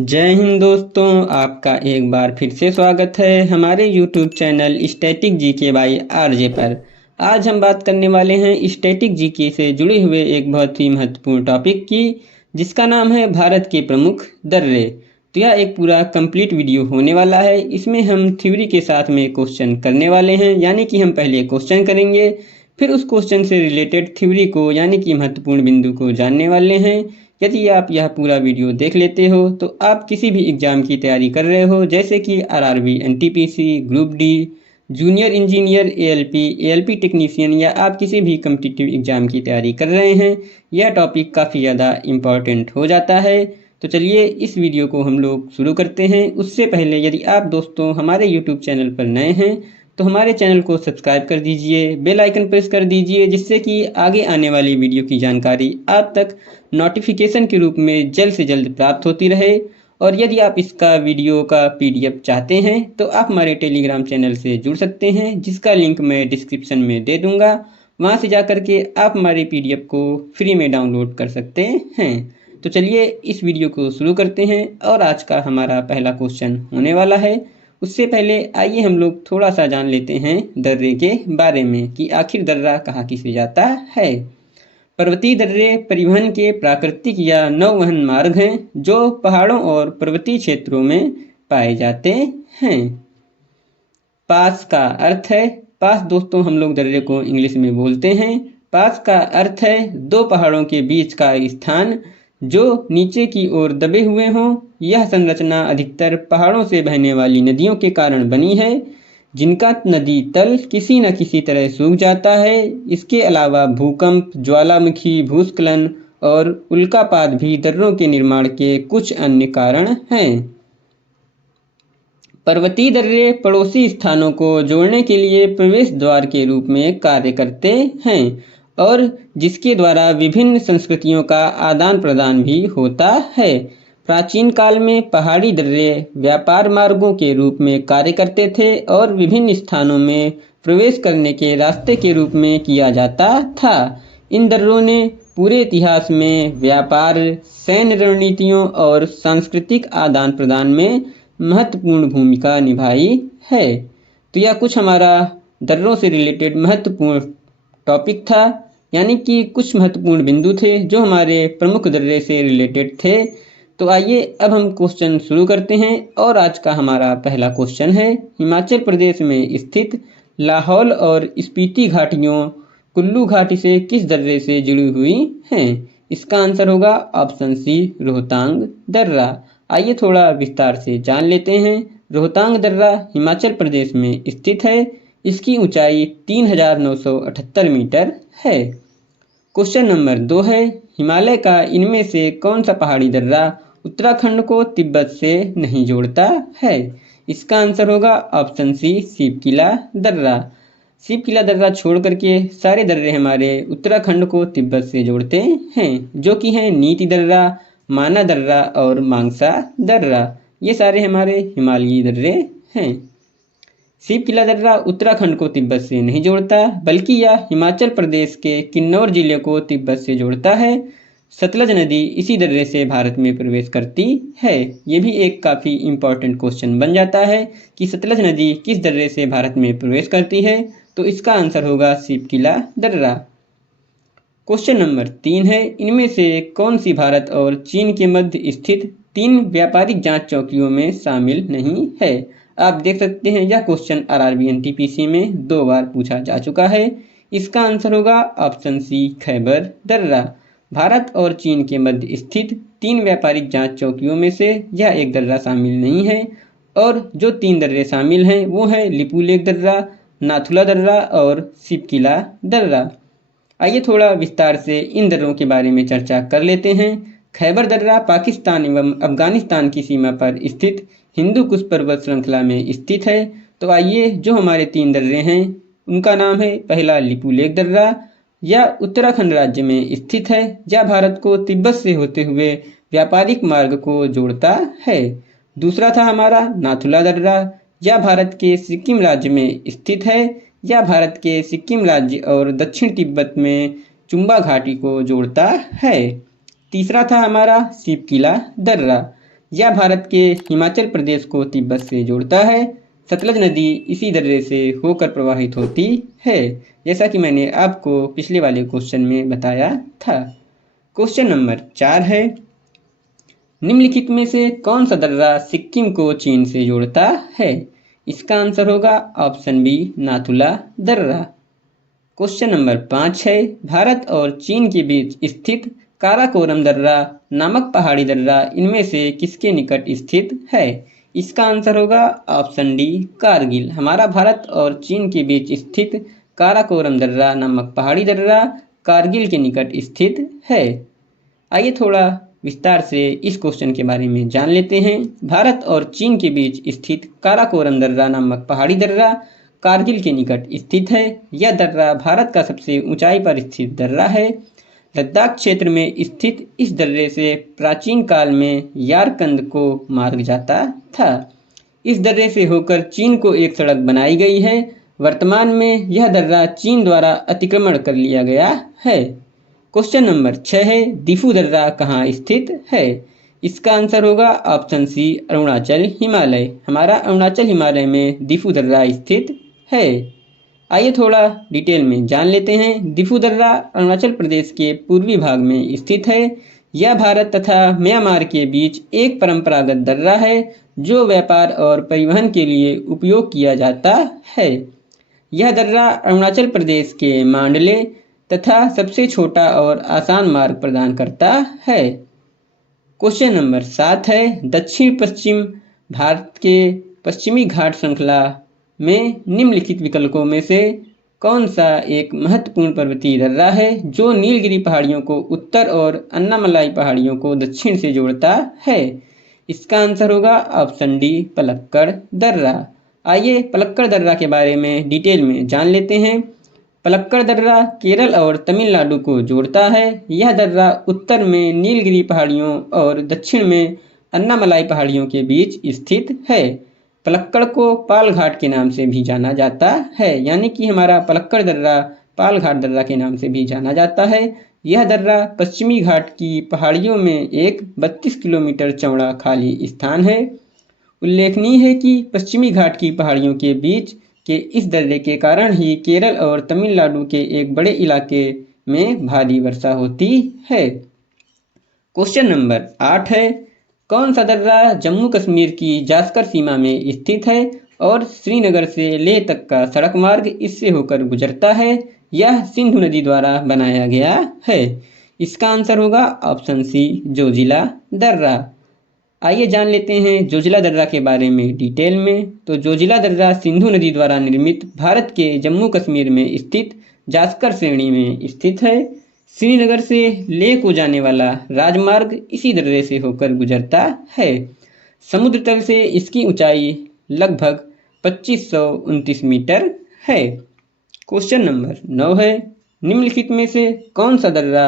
जय हिंद दोस्तों, आपका एक बार फिर से स्वागत है हमारे YouTube channel static GK by RJ पर। आज हम बात करने वाले हैं स्टैटिक जीके से जुड़े हुए एक बहुत ही महत्वपूर्ण टॉपिक की, जिसका नाम है भारत के प्रमुख दर्रे। तो यह एक पूरा कंप्लीट वीडियो होने वाला है। इसमें हम थ्योरी के साथ में क्वेश्चन करने वाले हैं, यानी कि हम पहले क्वेश्चन करेंगे, फिर उस क्वेश्चन से रिलेटेड थ्योरी को यानी कि महत्वपूर्ण बिंदु को जानने वाले हैं। यदि आप यह पूरा वीडियो देख लेते हो तो आप किसी भी एग्ज़ाम की तैयारी कर रहे हो, जैसे कि RRB, NTPC, group D, junior engineer, ALP technician, या आप किसी भी कम्पिटिटिव एग्ज़ाम की तैयारी कर रहे हैं, यह टॉपिक काफ़ी ज़्यादा इम्पॉर्टेंट हो जाता है। तो चलिए इस वीडियो को हम लोग शुरू करते हैं। उससे पहले यदि आप दोस्तों हमारे यूट्यूब चैनल पर नए हैं तो हमारे चैनल को सब्सक्राइब कर दीजिए, बेल आइकन प्रेस कर दीजिए, जिससे कि आगे आने वाली वीडियो की जानकारी आप तक नोटिफिकेशन के रूप में जल्द से जल्द प्राप्त होती रहे। और यदि आप इसका वीडियो का पीडीएफ चाहते हैं तो आप हमारे टेलीग्राम चैनल से जुड़ सकते हैं, जिसका लिंक मैं डिस्क्रिप्शन में दे दूंगा। वहां से जाकर के आप हमारे पीडीएफ को फ्री में डाउनलोड कर सकते हैं। तो चलिए इस वीडियो को शुरू करते हैं और आज का हमारा पहला क्वेश्चन होने वाला है। उससे पहले आइए हम लोग थोड़ा सा जान लेते हैं दर्रे के बारे में कि आखिर दर्रा कहाँ किसे जाता है। पर्वतीय दर्रे परिवहन के प्राकृतिक या नौवहन मार्ग हैं जो पहाड़ों और पर्वतीय क्षेत्रों में पाए जाते हैं। पास का अर्थ है, पास दोस्तों हम लोग दर्रे को इंग्लिश में बोलते हैं। पास का अर्थ है दो पहाड़ों के बीच का स्थान जो नीचे की ओर दबे हुए हों। यह संरचना अधिकतर पहाड़ों से बहने वाली नदियों के कारण बनी है, जिनका नदी तल किसी न किसी तरह सूख जाता है। इसके अलावा भूकंप, ज्वालामुखी, भूस्खलन और उल्कापात भी दर्रों के निर्माण के कुछ अन्य कारण हैं। पर्वतीय दर्रे पड़ोसी स्थानों को जोड़ने के लिए प्रवेश द्वार के रूप में कार्य करते हैं और जिसके द्वारा विभिन्न संस्कृतियों का आदान प्रदान भी होता है। प्राचीन काल में पहाड़ी दर्रे व्यापार मार्गों के रूप में कार्य करते थे और विभिन्न स्थानों में प्रवेश करने के रास्ते के रूप में किया जाता था। इन दर्रों ने पूरे इतिहास में व्यापार, सैन्य रणनीतियों और सांस्कृतिक आदान प्रदान में महत्वपूर्ण भूमिका निभाई है। तो यह कुछ हमारा दर्रों से रिलेटेड महत्वपूर्ण टॉपिक था, यानी कि कुछ महत्वपूर्ण बिंदु थे जो हमारे प्रमुख दर्रे से रिलेटेड थे। तो आइए अब हम क्वेश्चन शुरू करते हैं और आज का हमारा पहला क्वेश्चन है, हिमाचल प्रदेश में स्थित लाहौल और स्पीति घाटियों कुल्लू घाटी से किस दर्रे से जुड़ी हुई हैं? इसका आंसर होगा ऑप्शन सी, रोहतांग दर्रा। आइए थोड़ा विस्तार से जान लेते हैं। रोहतांग दर्रा हिमाचल प्रदेश में स्थित है। इसकी ऊंचाई 3978 मीटर है। क्वेश्चन नंबर 2 है, हिमालय का इनमें से कौन सा पहाड़ी दर्रा उत्तराखंड को तिब्बत से नहीं जोड़ता है? इसका आंसर होगा ऑप्शन सी, शिवकिला दर्रा। शिवकिला दर्रा छोड़ करके सारे दर्रे हमारे उत्तराखंड को तिब्बत से जोड़ते हैं, जो कि हैं नीति दर्रा, माना दर्रा और मांगसा दर्रा। ये सारे हमारे हिमालयी दर्रे हैं। शिवकिला दर्रा उत्तराखंड को तिब्बत से नहीं जोड़ता, बल्कि यह हिमाचल प्रदेश के किन्नौर जिले को तिब्बत से जोड़ता है। सतलज नदी इसी दर्रे से भारत में प्रवेश करती है। ये भी एक काफ़ी इम्पॉर्टेंट क्वेश्चन बन जाता है कि सतलज नदी किस दर्रे से भारत में प्रवेश करती है, तो इसका आंसर होगा शिवकिला दर्रा। क्वेश्चन नंबर 3 है, इनमें से कौन सी भारत और चीन के मध्य स्थित 3 व्यापारिक जांच चौकियों में शामिल नहीं है? आप देख सकते हैं यह क्वेश्चन आरआरबी एनटीपीसी में 2 बार पूछा जा चुका है। इसका आंसर होगा ऑप्शन सी, खैबर दर्रा। भारत और चीन के मध्य स्थित 3 व्यापारिक जांच चौकियों में से यह एक दर्रा शामिल नहीं है, और जो 3 दर्रे शामिल हैं वो है लिपुलेख दर्रा, नाथुला दर्रा और शिवकिला दर्रा। आइए थोड़ा विस्तार से इन दर्रों के बारे में चर्चा कर लेते हैं। खैबर दर्रा पाकिस्तान एवं अफगानिस्तान की सीमा पर स्थित हिंदू कुश पर्वत श्रृंखला में स्थित है। तो आइए जो हमारे 3 दर्रे हैं उनका नाम है, पहला लिपुलेख दर्रा, यह उत्तराखंड राज्य में स्थित है, यह भारत को तिब्बत से होते हुए व्यापारिक मार्ग को जोड़ता है। दूसरा था हमारा नाथुला दर्रा, यह भारत के सिक्किम राज्य में स्थित है, यह भारत के सिक्किम राज्य और दक्षिण तिब्बत में चुम्बा घाटी को जोड़ता है। तीसरा था हमारा शिवकिला दर्रा, यह भारत के हिमाचल प्रदेश को तिब्बत से जोड़ता है। सतलज नदी इसी दर्रे से होकर प्रवाहित होती है, जैसा कि मैंने आपको पिछले वाले क्वेश्चन में बताया था। क्वेश्चन नंबर 4 है, निम्नलिखित में से कौन सा दर्रा सिक्किम को चीन से जोड़ता है? इसका आंसर होगा ऑप्शन बी, नाथुला दर्रा। क्वेश्चन नंबर 5 है, भारत और चीन के बीच स्थित काराकोरम दर्रा नामक पहाड़ी दर्रा इनमें से किसके निकट स्थित है? इसका आंसर होगा ऑप्शन डी, कारगिल। हमारा भारत और चीन के बीच स्थित काराकोरम दर्रा नामक पहाड़ी दर्रा कारगिल के निकट स्थित है। आइए थोड़ा विस्तार से इस क्वेश्चन के बारे में जान लेते हैं। भारत और चीन के बीच स्थित काराकोरम दर्रा नामक पहाड़ी दर्रा कारगिल के निकट स्थित है। यह दर्रा भारत का सबसे ऊंचाई पर स्थित दर्रा है। लद्दाख क्षेत्र में स्थित इस दर्रे से प्राचीन काल में यारकंद को मार्ग जाता था। इस दर्रे से होकर चीन को एक सड़क बनाई गई है। वर्तमान में यह दर्रा चीन द्वारा अतिक्रमण कर लिया गया है। क्वेश्चन नंबर 6 है, दिफू दर्रा कहाँ स्थित है? इसका आंसर होगा ऑप्शन सी, अरुणाचल हिमालय। हमारा अरुणाचल हिमालय में दिफू दर्रा स्थित है। आइए थोड़ा डिटेल में जान लेते हैं। दिफू दर्रा अरुणाचल प्रदेश के पूर्वी भाग में स्थित है। यह भारत तथा म्यांमार के बीच एक परंपरागत दर्रा है जो व्यापार और परिवहन के लिए उपयोग किया जाता है। यह दर्रा अरुणाचल प्रदेश के मांडले तथा सबसे छोटा और आसान मार्ग प्रदान करता है। क्वेश्चन नंबर 7 है, दक्षिण पश्चिम भारत के पश्चिमी घाट श्रृंखला में निम्नलिखित विकल्पों में से कौन सा एक महत्वपूर्ण पर्वतीय दर्रा है जो नीलगिरी पहाड़ियों को उत्तर और अन्नामलाई पहाड़ियों को दक्षिण से जोड़ता है? इसका आंसर होगा ऑप्शन डी, पलक्कड़ दर्रा। आइए पलक्कड़ दर्रा के बारे में डिटेल में जान लेते हैं। पलक्कड़ दर्रा केरल और तमिलनाडु को जोड़ता है। यह दर्रा उत्तर में नीलगिरी पहाड़ियों और दक्षिण में अन्नामलाई पहाड़ियों के बीच स्थित है। पलक्कड़ को पाल घाट के नाम से भी जाना जाता है, यानी कि हमारा पलक्कड़ दर्रा पाल घाट दर्रा के नाम से भी जाना जाता है। यह दर्रा पश्चिमी घाट की पहाड़ियों में एक 32 किलोमीटर चौड़ा खाली स्थान है। उल्लेखनीय है कि पश्चिमी घाट की पहाड़ियों के बीच के इस दर्रे के कारण ही केरल और तमिलनाडु के एक बड़े इलाके में भारी वर्षा होती है। क्वेश्चन नंबर 8 है, कौन सा दर्रा जम्मू कश्मीर की जास्कर सीमा में स्थित है और श्रीनगर से लेह तक का सड़क मार्ग इससे होकर गुजरता है? यह सिंधु नदी द्वारा बनाया गया है। इसका आंसर होगा ऑप्शन सी, जोजिला दर्रा। आइए जान लेते हैं जोजिला दर्रा के बारे में डिटेल में। तो जोजिला दर्रा सिंधु नदी द्वारा निर्मित भारत के जम्मू कश्मीर में स्थित जास्कर श्रेणी में स्थित है। श्रीनगर से लेह को जाने वाला राजमार्ग इसी दर्रे से होकर गुजरता है। समुद्र तल से इसकी ऊंचाई लगभग 2529 मीटर है। क्वेश्चन नंबर 9 है, निम्नलिखित में से कौन सा दर्रा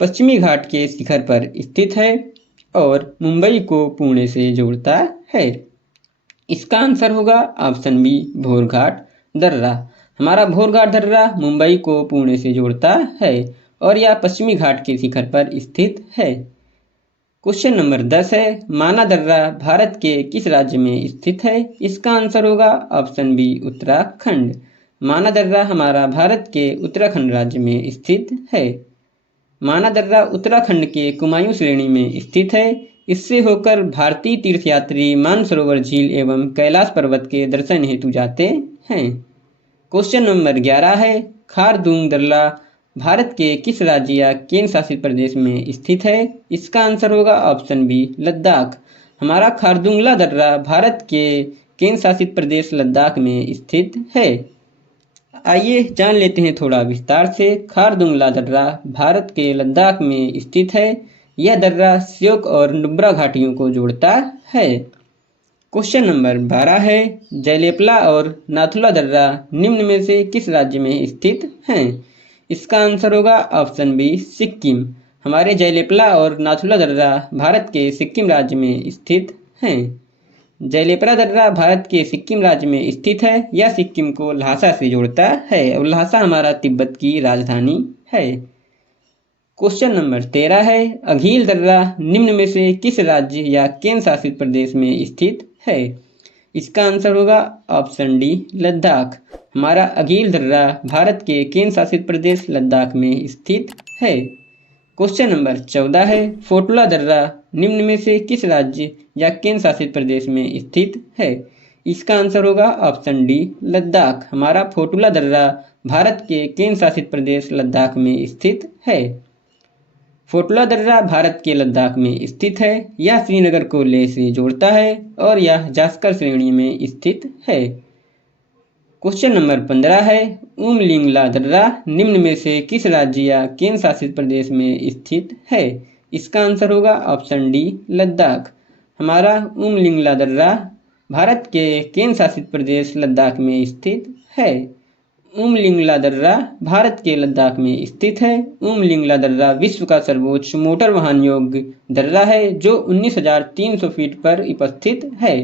पश्चिमी घाट के शिखर पर स्थित है और मुंबई को पुणे से जोड़ता है? इसका आंसर होगा ऑप्शन बी, भोरघाट दर्रा। हमारा भोरघाट दर्रा मुंबई को पुणे से जोड़ता है और यह पश्चिमी घाट के शिखर पर स्थित है। क्वेश्चन नंबर 10 है, माना दर्रा भारत के किस राज्य में स्थित है? इसका आंसर होगा ऑप्शन बी, उत्तराखंड। माना दर्रा हमारा भारत के उत्तराखंड राज्य में स्थित है। माना दर्रा उत्तराखंड के कुमायूं श्रेणी में स्थित है। इससे होकर भारतीय तीर्थयात्री मानसरोवर झील एवं कैलाश पर्वत के दर्शन हेतु जाते हैं। क्वेश्चन नंबर 11 है, खारदुंग दर्रा भारत के किस राज्य या केंद्र शासित प्रदेश में स्थित है? इसका आंसर होगा ऑप्शन बी, लद्दाख। हमारा खारदुंगला दर्रा भारत के केंद्र शासित प्रदेश लद्दाख में स्थित है। आइए जान लेते हैं थोड़ा विस्तार से। खारदुंगला दर्रा भारत के लद्दाख में स्थित है। यह दर्रा श्योक और नुब्रा घाटियों को जोड़ता है। क्वेश्चन नंबर 12 है, जयलेपला और नाथुला दर्रा निम्न में से किस राज्य में स्थित हैं? इसका आंसर होगा ऑप्शन बी, सिक्किम। हमारे जयलेपला और नाथुला दर्रा भारत के सिक्किम राज्य में स्थित हैं। जयलेपला दर्रा भारत के सिक्किम राज्य में स्थित है। यह सिक्किम को ल्हासा से जोड़ता है और ल्हासा हमारा तिब्बत की राजधानी है। क्वेश्चन नंबर 13 है, अघील दर्रा निम्न में से किस राज्य या केंद्र शासित प्रदेश में स्थित है? इसका आंसर होगा ऑप्शन डी, लद्दाख। हमारा अघील दर्रा भारत के केंद्र शासित प्रदेश लद्दाख में स्थित है। क्वेश्चन नंबर 14 है, फोटुला दर्रा निम्न में से किस राज्य या केंद्र शासित प्रदेश में स्थित है? इसका आंसर होगा ऑप्शन डी, लद्दाख। हमारा फोटुला दर्रा भारत के केंद्र शासित प्रदेश लद्दाख में स्थित है। फोटुला दर्रा भारत के लद्दाख में स्थित है। यह श्रीनगर को लेह से जोड़ता है और यह जास्कर श्रेणी में स्थित है। क्वेश्चन नंबर 15 है, उमलिंगला दर्रा निम्न में से किस राज्य या केंद्र शासित प्रदेश में स्थित है? इसका आंसर होगा ऑप्शन डी, लद्दाख। हमारा उमलिंगला दर्रा भारत के केंद्र शासित प्रदेश लद्दाख में स्थित है। उमलिंगला दर्रा भारत के लद्दाख में स्थित है। उमलिंगला दर्रा विश्व का सर्वोच्च मोटर वाहन योग्य दर्रा है जो 19,300 फीट पर उपस्थित है।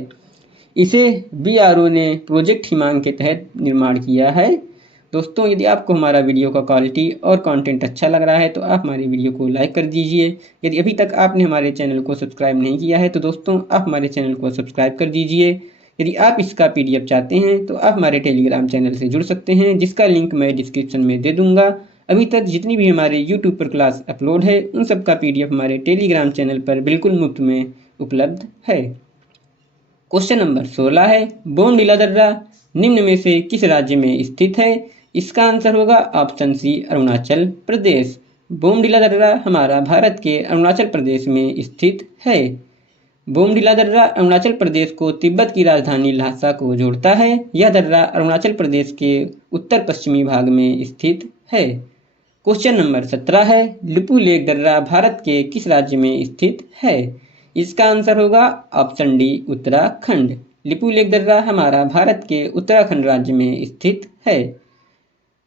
इसे BRO ने प्रोजेक्ट हिमांग के तहत निर्माण किया है। दोस्तों, यदि आपको हमारा वीडियो का क्वालिटी और कंटेंट अच्छा लग रहा है तो आप हमारे वीडियो को लाइक कर दीजिए। यदि अभी तक आपने हमारे चैनल को सब्सक्राइब नहीं किया है तो दोस्तों आप हमारे चैनल को सब्सक्राइब कर दीजिए। यदि आप इसका PDF चाहते हैं तो आप हमारे टेलीग्राम चैनल से जुड़ सकते हैं, जिसका लिंक मैं डिस्क्रिप्शन में दे दूंगा। अभी तक जितनी भी हमारे YouTube पर क्लास अपलोड है उन सब का PDF हमारे टेलीग्राम चैनल पर बिल्कुल मुफ्त में उपलब्ध है। क्वेश्चन नंबर 16 है, बोमडिला दर्रा निम्न में से किस राज्य में स्थित है? इसका आंसर होगा ऑप्शन सी, अरुणाचल प्रदेश। बोमडिला दर्रा हमारा भारत के अरुणाचल प्रदेश में स्थित है। बोमडिला दर्रा अरुणाचल प्रदेश को तिब्बत की राजधानी ल्हासा को जोड़ता है। यह दर्रा अरुणाचल प्रदेश के उत्तर पश्चिमी भाग में स्थित है। क्वेश्चन नंबर 17 है, लिपू लेक दर्रा भारत के किस राज्य में स्थित है? इसका आंसर होगा option D, Uttarakhand. Lipu lake दर्रा हमारा भारत के उत्तराखंड राज्य में स्थित है।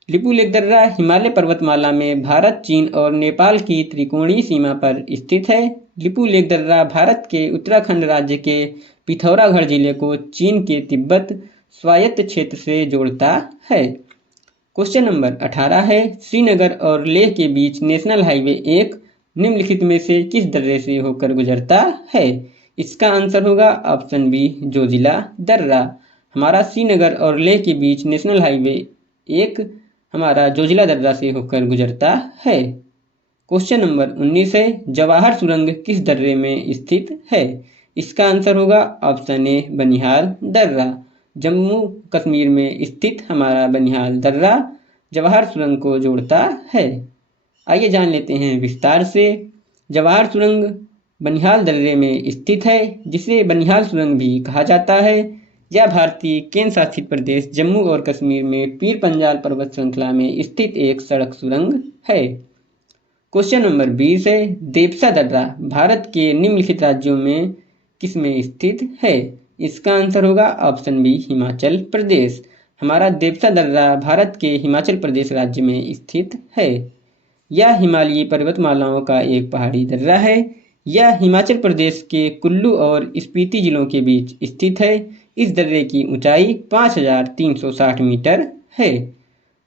लिपू लेक दर्रा हिमालय पर्वतमाला में भारत, चीन और नेपाल की त्रिकोणीय सीमा पर स्थित है। लिपू लेक दर्रा भारत के उत्तराखंड राज्य के पिथौरागढ़ जिले को चीन के तिब्बत स्वायत्त क्षेत्र से जोड़ता है। क्वेश्चन नंबर 18 है, श्रीनगर और लेह के बीच नेशनल हाईवे 1 निम्नलिखित में से किस दर्रे से होकर गुजरता है? इसका आंसर होगा ऑप्शन बी, जोजिला दर्रा। हमारा श्रीनगर और लेह के बीच नेशनल हाईवे 1 हमारा जोजिला दर्रा से होकर गुजरता है। क्वेश्चन नंबर 19 है, जवाहर सुरंग किस दर्रे में स्थित है? इसका आंसर होगा ऑप्शन ए, बनिहाल दर्रा। जम्मू कश्मीर में स्थित हमारा बनिहाल दर्रा जवाहर सुरंग को जोड़ता है। आइए जान लेते हैं विस्तार से। जवाहर सुरंग बनिहाल दर्रे में स्थित है, जिसे बनिहाल सुरंग भी कहा जाता है। यह भारतीय केंद्र शासित प्रदेश जम्मू और कश्मीर में पीर पंजाल पर्वत श्रृंखला में स्थित एक सड़क सुरंग है। क्वेश्चन नंबर 20 है, देपसा दर्रा भारत के निम्नलिखित राज्यों में किस में स्थित है? इसका आंसर होगा ऑप्शन बी, हिमाचल प्रदेश। हमारा देपसा दर्रा भारत के हिमाचल प्रदेश राज्य में स्थित है। यह हिमालयी पर्वतमालाओं का एक पहाड़ी दर्रा है। यह हिमाचल प्रदेश के कुल्लू और स्पीति जिलों के बीच स्थित है। इस दर्रे की ऊंचाई 5,360 मीटर है।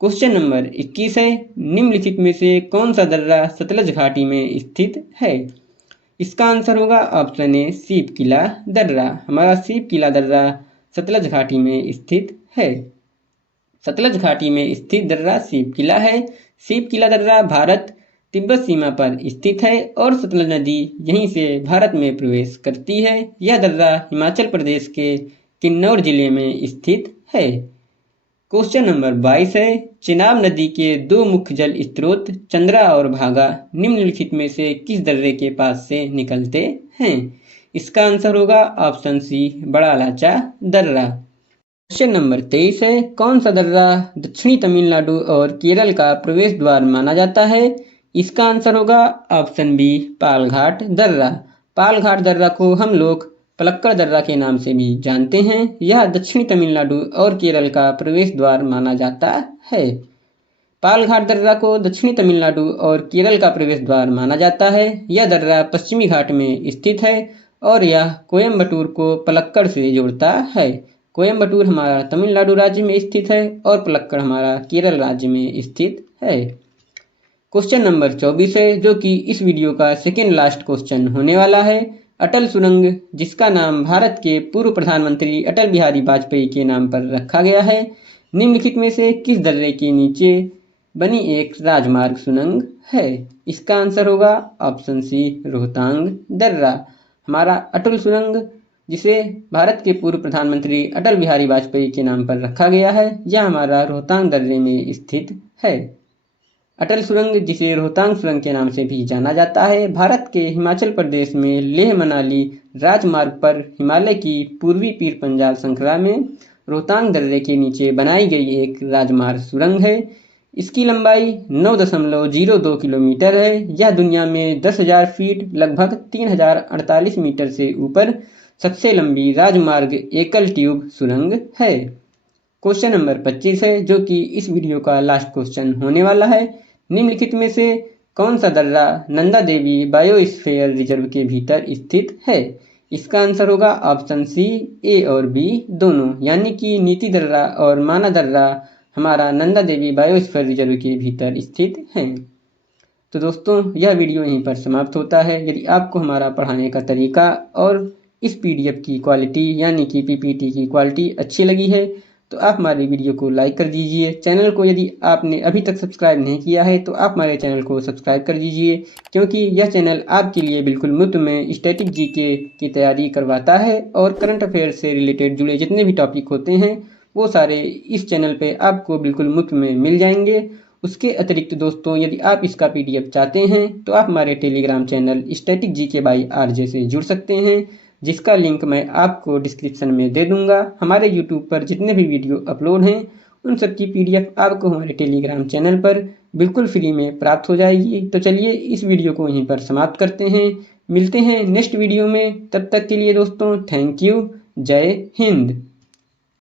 क्वेश्चन नंबर 21 है, निम्नलिखित में से कौन सा दर्रा सतलज घाटी में स्थित है? इसका आंसर होगा ऑप्शन ए, सीप किला दर्रा। हमारा सीप किला दर्रा सतलज घाटी में स्थित है। सतलज घाटी में स्थित दर्रा सीप किला है। सीप किला दर्रा भारत तिब्बत सीमा पर स्थित है और सतलज नदी यहीं से भारत में प्रवेश करती है। यह दर्रा हिमाचल प्रदेश के किन्नौर जिले में स्थित है। क्वेश्चन नंबर 22 है, चिनाब नदी के दो मुख्य जल स्रोत चंद्रा और भागा निम्नलिखित में से किस दर्रे के पास से निकलते हैं? इसका आंसर होगा ऑप्शन सी, बड़ा लाचा दर्रा। क्वेश्चन नंबर 23 है, कौन सा दर्रा दक्षिणी तमिलनाडु और केरल का प्रवेश द्वार माना जाता है? इसका आंसर होगा ऑप्शन बी, पालघाट दर्रा। पालघाट दर्रा को हम लोग पलक्कड़ दर्रा के नाम से भी जानते हैं। यह दक्षिणी तमिलनाडु और केरल का प्रवेश द्वार माना जाता है। पालघाट दर्रा को दक्षिणी तमिलनाडु और केरल का प्रवेश द्वार माना जाता है। यह दर्रा पश्चिमी घाट में स्थित है और यह कोयम्बटूर को पलक्कड़ से जोड़ता है। कोयम्बटूर हमारा तमिलनाडु राज्य में स्थित है और पलक्कड़ हमारा केरल राज्य में स्थित है। क्वेश्चन नंबर 24 है, जो कि इस वीडियो का सेकेंड लास्ट क्वेश्चन होने वाला है। अटल सुरंग, जिसका नाम भारत के पूर्व प्रधानमंत्री अटल बिहारी वाजपेयी के नाम पर रखा गया है, निम्नलिखित में से किस दर्रे के नीचे बनी एक राजमार्ग सुरंग है? इसका आंसर होगा ऑप्शन सी, रोहतांग दर्रा। हमारा अटल सुरंग, जिसे भारत के पूर्व प्रधानमंत्री अटल बिहारी वाजपेयी के नाम पर रखा गया है, यह हमारा रोहतांग दर्रे में स्थित है। अटल सुरंग, जिसे रोहतांग सुरंग के नाम से भी जाना जाता है, भारत के हिमाचल प्रदेश में लेह मनाली राजमार्ग पर हिमालय की पूर्वी पीर पंजाल श्रृंखला में रोहतांग दर्रे के नीचे बनाई गई एक राजमार्ग सुरंग है। इसकी लंबाई 9.02 किलोमीटर है। यह दुनिया में 10,000 फीट लगभग 3,048 मीटर से ऊपर सबसे लंबी राजमार्ग एकल ट्यूब सुरंग है। क्वेश्चन नंबर 25 है, जो कि इस वीडियो का लास्ट क्वेश्चन होने वाला है। निम्नलिखित में से कौन सा दर्रा नंदा देवी बायोस्फीयर रिजर्व के भीतर स्थित है? इसका आंसर होगा ऑप्शन सी, ए और बी दोनों, यानी कि नीति दर्रा और माना दर्रा हमारा नंदा देवी बायोस्फीयर रिजर्व के भीतर स्थित हैं। तो दोस्तों, यह वीडियो यहीं पर समाप्त होता है। यदि आपको हमारा पढ़ाने का तरीका और इस पीडीएफ की क्वालिटी यानी कि पीपीटी की क्वालिटी अच्छी लगी है तो आप हमारे वीडियो को लाइक कर दीजिए। चैनल को यदि आपने अभी तक सब्सक्राइब नहीं किया है तो आप हमारे चैनल को सब्सक्राइब कर दीजिए, क्योंकि यह चैनल आपके लिए बिल्कुल मुफ्त में स्टैटिक जीके की तैयारी करवाता है और करंट अफेयर से रिलेटेड जुड़े जितने भी टॉपिक होते हैं वो सारे इस चैनल पे आपको बिल्कुल मुफ्त में मिल जाएंगे। उसके अतिरिक्त दोस्तों, यदि आप इसका पीडीएफ चाहते हैं तो आप हमारे Telegram channel static GK by RJ से जुड़ सकते हैं, जिसका लिंक मैं आपको डिस्क्रिप्शन में दे दूंगा। हमारे यूट्यूब पर जितने भी वीडियो अपलोड हैं उन सब की पीडीएफ आपको हमारे टेलीग्राम चैनल पर बिल्कुल फ्री में प्राप्त हो जाएगी। तो चलिए इस वीडियो को यहीं पर समाप्त करते हैं। मिलते हैं नेक्स्ट वीडियो में। तब तक के लिए दोस्तों, थैंक यू। जय हिंद।